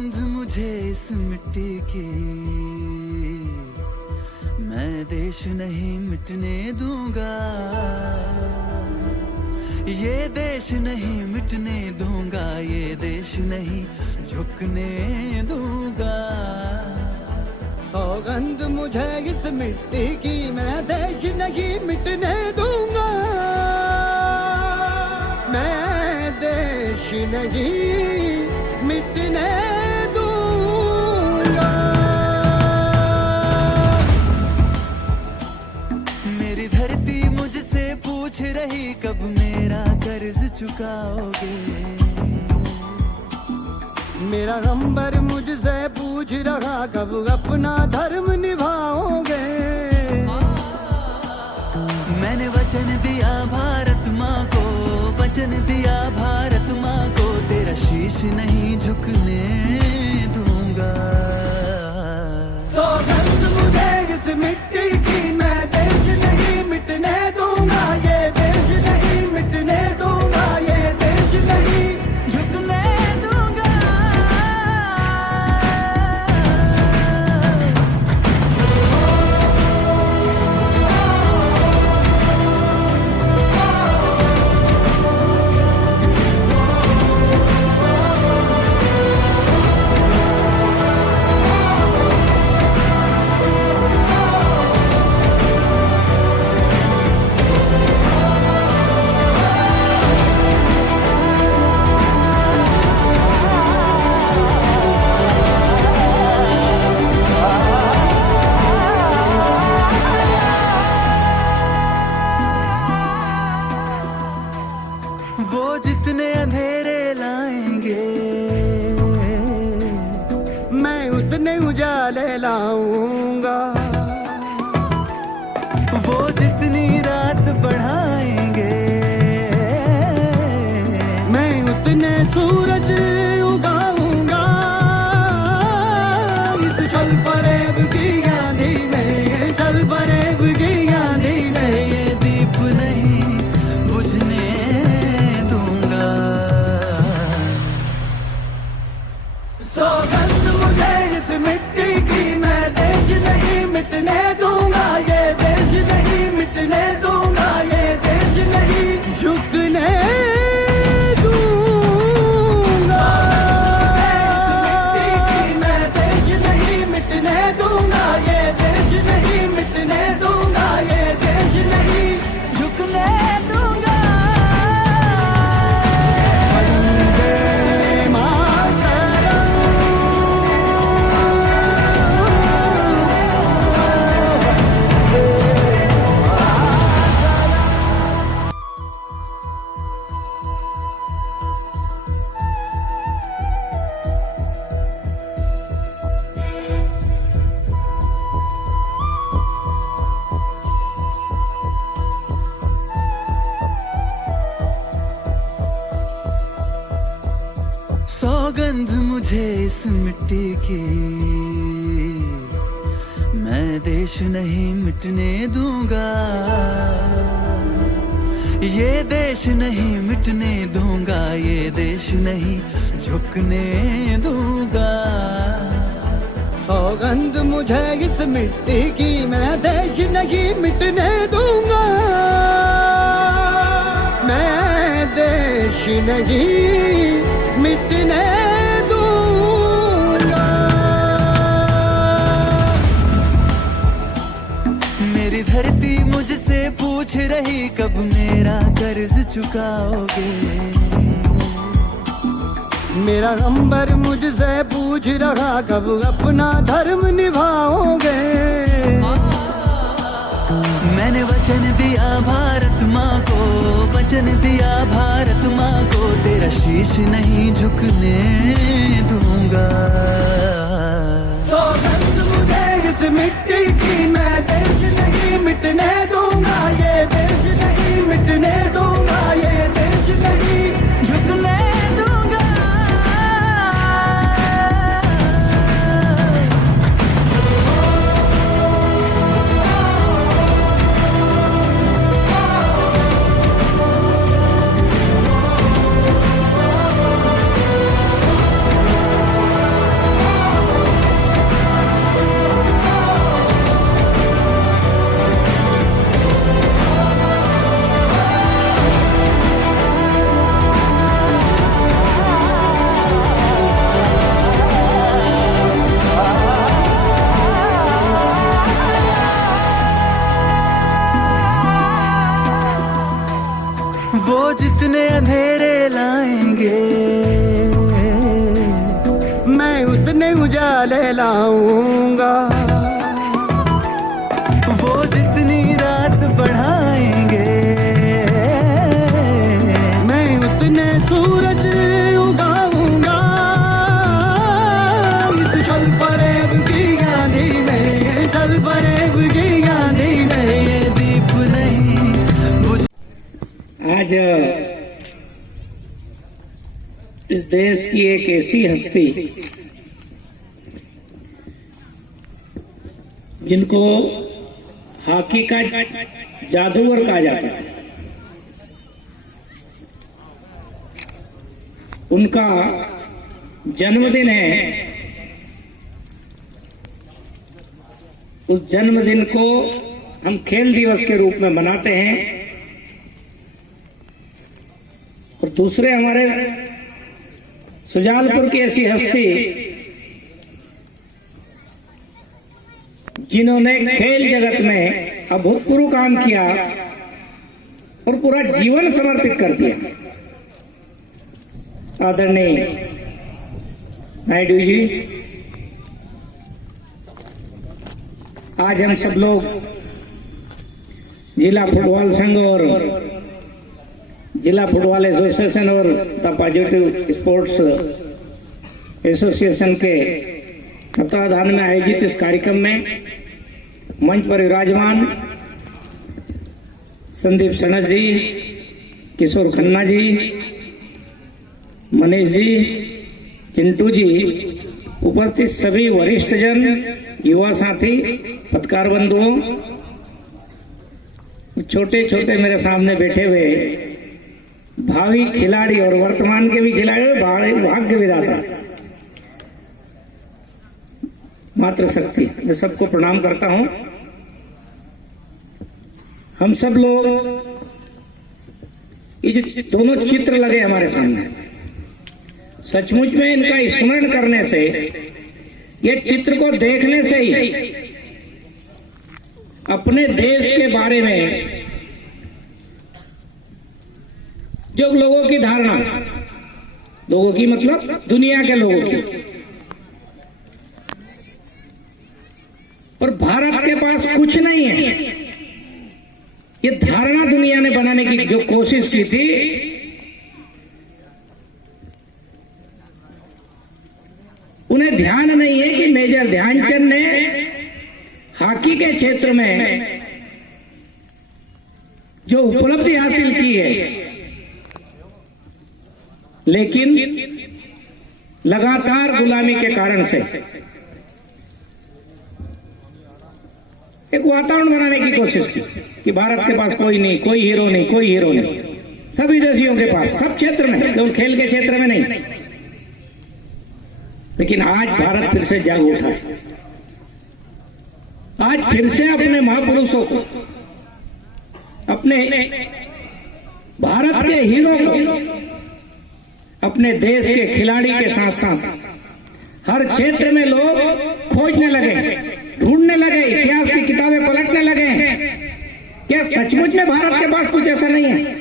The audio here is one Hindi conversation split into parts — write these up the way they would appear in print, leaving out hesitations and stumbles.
सौगंध मुझे इस मिट्टी की, मैं देश नहीं मिटने दूंगा, ये देश नहीं मिटने दूंगा, ये देश नहीं झुकने दूंगा। सौगंध मुझे इस मिट्टी की, मैं देश नहीं मिटने दूंगा, मैं देश नहीं मिटने दूंगा। मेरी धरती मुझसे पूछ रही कब मेरा कर्ज चुकाओगे, मेरा अंबर मुझसे पूछ रहा कब अपना धर्म निभाओगे। मैंने वचन दिया भारत माँ को, वचन दिया भारत माँ को, तेरा शीश नहीं झुकने दूंगा। सौगंध मुझे इस मिट्टी की, मैं देश नहीं मिटने दूंगा, ये देश नहीं मिटने दूंगा, ये देश नहीं झुकने दूंगा। वो जितने अंधेरे लाएंगे, मैं उतने उजाले लाऊंगा, वो जितनी रात बढ़ाएंगे, मैं उतने सूरज उगाऊंगा। इस छल फरेब की आंधी में, छल फरेब की आंधी में, ये दीप नहीं बुझने दूंगा। सौगंध मुझे इस मिट्टी की, मैं देश नहीं मिटने दूंगा, ये देश नहीं मिटने दूंगा, ये देश नहीं झुकने दूंगा। इस मिट्टी की, मैं देश नहीं मिटने दूंगा, ये देश नहीं मिटने दूंगा, ये देश नहीं झुकने दूंगा। वंदे मातरम। सौगंध मुझे इस मिट्टी की, मैं देश नहीं मिटने दूंगा, ये देश नहीं मिटने दूंगा, ये देश नहीं झुकने दूंगा। सौगंध मुझे इस मिट्टी की, मैं देश नहीं मिटने दूंगा, मैं देश नहीं मिटने दूंगा। मेरी धरती मुझसे पूछ रही कब मेरा कर्ज चुकाओगे, मेरा अंबर मुझसे पूछ रहा कब अपना धर्म निभाओगे। मैंने वचन दिया भारत माँ को, वचन दिया भारत माँ को, तेरा शीश नहीं झुकने दूंगा। सौगंध मुझे इस मिट्टी की, मैं देश नहीं मिटने दूंगा, ये देश नहीं मिटने दूंगा, ये देश नहीं झुकने दूंगा। जितने अंधेरे लाएंगे मैं उतने उजाले लाऊंगा। वो जितनी रात बढ़ाएंगे मैं उतने सूरज उगाऊंगा। इस छल फरेब की आंधी में, छल फरेब की आंधी में ये दीप नहीं बुझ। आज इस देश की एक ऐसी हस्ती जिनको हॉकी का जादूगर कहा जाता है, उनका जन्मदिन है। उस जन्मदिन को हम खेल दिवस के रूप में मनाते हैं। और दूसरे हमारे सुजालपुर की ऐसी हस्ती जिन्होंने खेल जगत में अभूतपूर्व काम किया और पूरा जीवन समर्पित कर दिया, आदरणीय नायडू जी। आज हम सब लोग जिला फुटबॉल संघ और जिला फुटबॉल एसोसिएशन और द पॉजिटिव स्पोर्ट्स एसोसिएशन के तत्वाधान में आयोजित इस कार्यक्रम में मंच पर विराजमान संदीप सनत जी, किशोर खन्ना जी, मनीष जी, चिंटू जी, उपस्थित सभी वरिष्ठ जन, युवा साथी, पत्रकार बंधुओं, छोटे छोटे मेरे सामने बैठे हुए भावी खिलाड़ी और वर्तमान के भी खिलाड़ी, भाग्य विधाता, मात्र शक्ति, मैं सबको प्रणाम करता हूं। हम सब लोग ये जो दोनों चित्र लगे हमारे सामने, सचमुच में इनका स्मरण करने से, ये चित्र को देखने से ही अपने देश के बारे में जो लोगों की धारणा, लोगों की मतलब दुनिया के लोगों की, और भारत के पास कुछ नहीं है, ये धारणा दुनिया ने बनाने की जो कोशिश की थी, उन्हें ध्यान नहीं है कि मेजर ध्यानचंद ने हॉकी के क्षेत्र में जो उपलब्धि हासिल की है, लेकिन लगातार गुलामी के कारण से एक वातावरण बनाने की कोशिश की कि भारत के पास कोई नहीं, कोई हीरो नहीं, कोई हीरो नहीं, सभी देशियों के पास, सब क्षेत्र में, केवल खेल के क्षेत्र में नहीं। लेकिन आज भारत फिर से जाग उठा है। आज फिर से अपने महापुरुषों को, अपने भारत के हीरो को, अपने देश के खिलाड़ी के साथ साथ हर क्षेत्र में लोग खोजने लगे, ढूंढने लगे, इतिहास की किताबें पलटने लगे। क्या सचमुच में भारत के पास कुछ ऐसा नहीं है?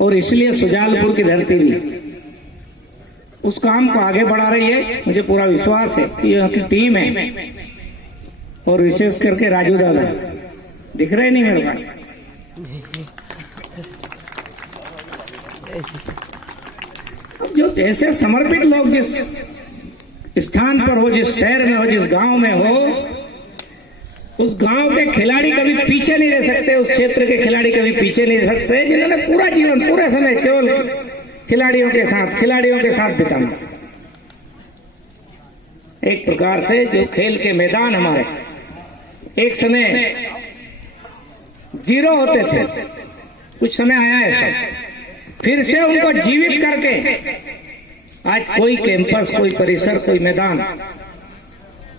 और इसलिए सुजालपुर की धरती भी उस काम को आगे बढ़ा रही है। मुझे पूरा विश्वास है कि यहाँ की टीम है, और विशेष करके राजू दादा दिख रहे नहीं मेरे पास। अब जो ऐसे समर्पित लोग जिस स्थान पर हो, जिस शहर में हो, जिस गांव में हो, उस गांव के खिलाड़ी कभी पीछे नहीं रह सकते, उस क्षेत्र के खिलाड़ी कभी पीछे नहीं रह सकते, जिन्होंने पूरा जीवन, पूरा समय केवल खिलाड़ियों के साथ बिताना। एक प्रकार से जो खेल के मैदान हमारे एक समय जीरो होते थे, कुछ समय आया ऐसा, फिर से उनको जीवित करके आज कोई कैंपस, कोई परिसर, कोई मैदान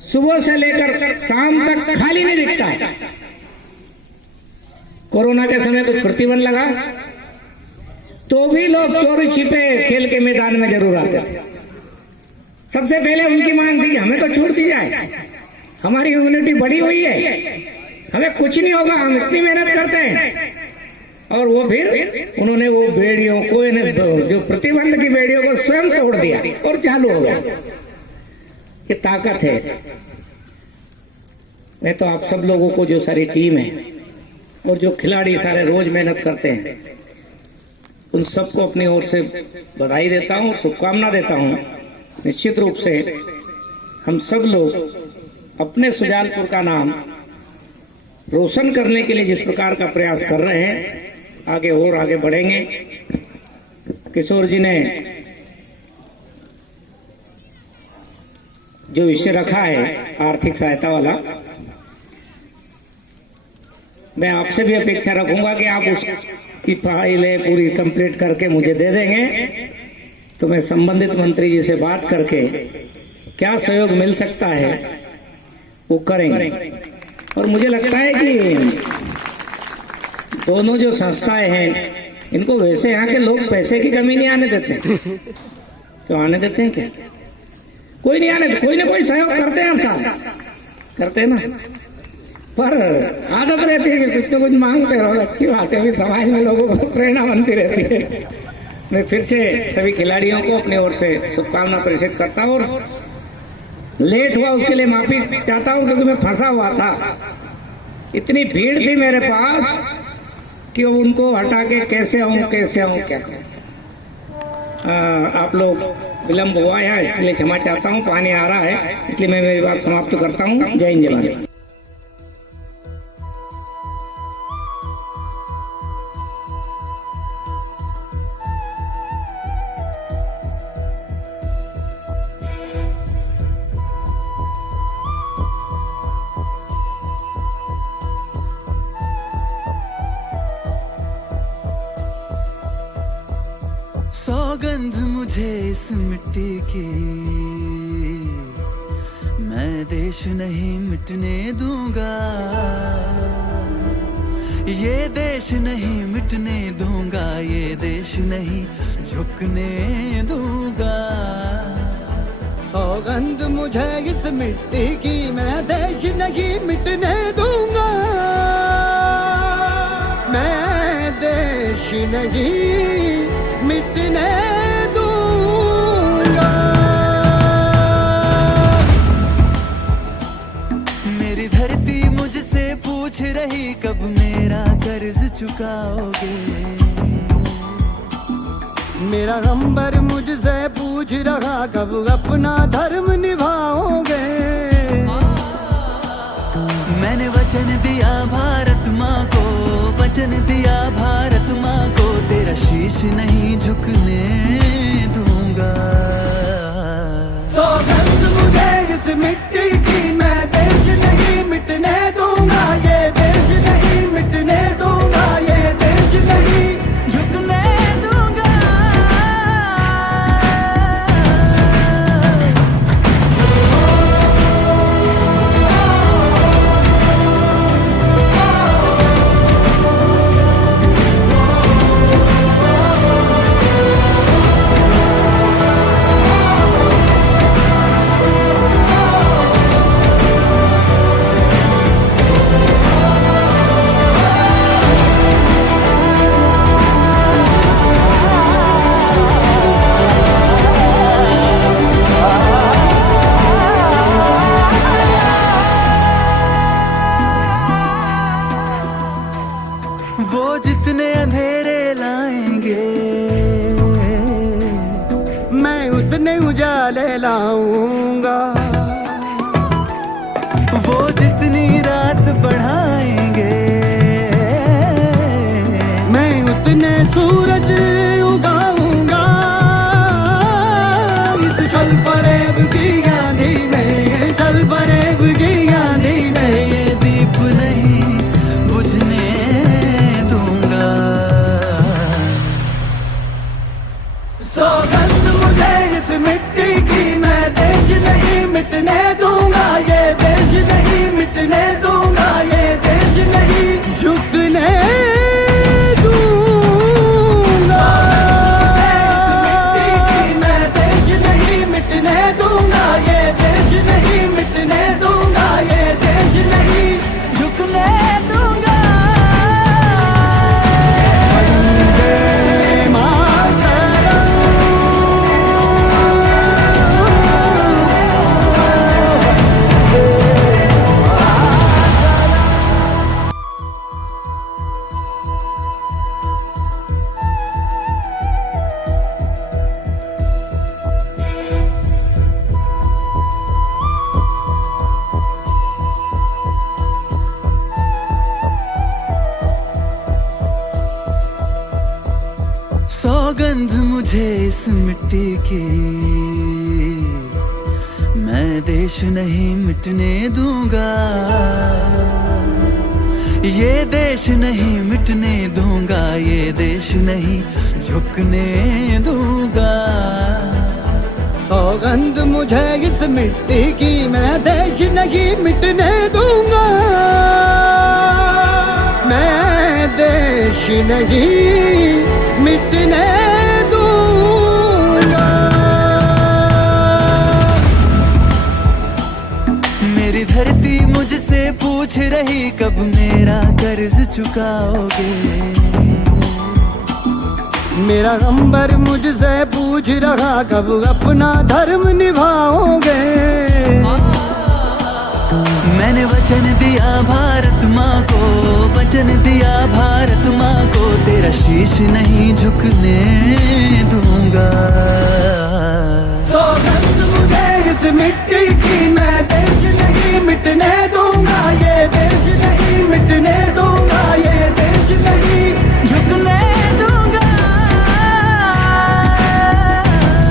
सुबह से लेकर शाम तक खाली नहीं दिखता है। कोरोना के समय कुछ प्रतिबंध लगा तो भी लोग चोरी छिपे खेल के मैदान में जरूर आते थे। सबसे पहले उनकी मांग थी कि हमें तो छूट दी जाए, हमारी इम्यूनिटी बढ़ी हुई है, हमें कुछ नहीं होगा, हम इतनी मेहनत करते हैं। और वो फिर उन्होंने वो बेड़ियों को, जो प्रतिबंध की बेड़ियों को स्वयं तोड़ दिया और चालू हो गया। ये ताकत है। मैं तो आप सब लोगों को, जो सारी टीम है और जो खिलाड़ी सारे रोज मेहनत करते हैं, उन सबको अपनी ओर से बधाई देता हूं और शुभकामना देता हूं। निश्चित रूप से हम सब लोग अपने सुजानपुर का नाम रोशन करने के लिए जिस प्रकार का प्रयास कर रहे हैं, आगे और आगे बढ़ेंगे। किशोर जी ने जो विषय रखा है आर्थिक सहायता वाला, मैं आपसे भी अपेक्षा रखूंगा कि आप उसकी फाइलें पूरी कंप्लीट करके मुझे दे देंगे, तो मैं संबंधित मंत्री जी से बात करके क्या सहयोग मिल सकता है वो करेंगे। और मुझे लगता है कि दोनों जो संस्थाएं हैं, इनको वैसे यहाँ के लोग पैसे की कमी नहीं आने देते। तो आने देते हैं क्या? कोई नहीं आने, कोई ना कोई सहयोग करते हैं, साथ करते हैं ना। पर आदत रहती है कि कुछ तो कुछ मांगते रहो। अच्छी बात है, भी समाज में लोगों को प्रेरणा बनती रहती है। मैं फिर से सभी खिलाड़ियों को अपनी ओर से शुभकामना प्रेषित करता हूँ। और लेट हुआ उसके लिए माफी चाहता हूँ, क्योंकि मैं फंसा हुआ था। इतनी भीड़ थी मेरे पास कि उनको हटा के कैसे आऊं क्या आप लोग विलम्ब हुआ है, इसलिए क्षमा चाहता हूं। पानी आ रहा है, इसलिए मैं मेरी बात समाप्त करता हूं। जय हिंद, जय भारत। सौगंध मुझे इस मिट्टी की, मैं देश नहीं मिटने दूंगा, ये देश नहीं मिटने दूंगा, ये देश नहीं झुकने दूंगा। सौगंध मुझे इस मिट्टी की, मैं देश नहीं मिटने दूंगा, मैं देश नहीं मिटने दूंगा। मेरी धरती मुझसे पूछ रही, कब मेरा कर्ज चुकाओगे। मेरा अंबर मुझसे पूछ रहा, कब अपना धर्म निभाओगे। मैंने वचन दिया भारत माँ को, वचन दिया भारत माँ को, तेरा शीश नहीं झुकने दूंगा। सौगंध मुझे इस मिट्टी की, मैं देश नहीं मिटने दूंगा, ये देश नहीं मिटने दूंगा, ये देश नहीं झुकने दूंगा। सौगंध मुझे इस मिट्टी की, मैं देश नहीं मिटने दूंगा, ये देश नहीं मिटने दूंगा, ये देश नहीं झुकने दूंगा। सौगंध मुझे इस मिट्टी की, मैं देश नहीं मिटने दूंगा, मैं देश नहीं मिटने दूंगा। मेरी धरती मुझसे पूछ रही कब मेरा कर्ज चुकाओगे, मेरा अंबर मुझसे पूछ रहा कब अपना धर्म निभाओगे। मैंने वचन दिया भारत माँ को, वचन दिया भारत माँ को, तेरा शीश नहीं झुकने दूंगा। सौगंध मुझे इस मिट्टी की, मैं देश नहीं मिटने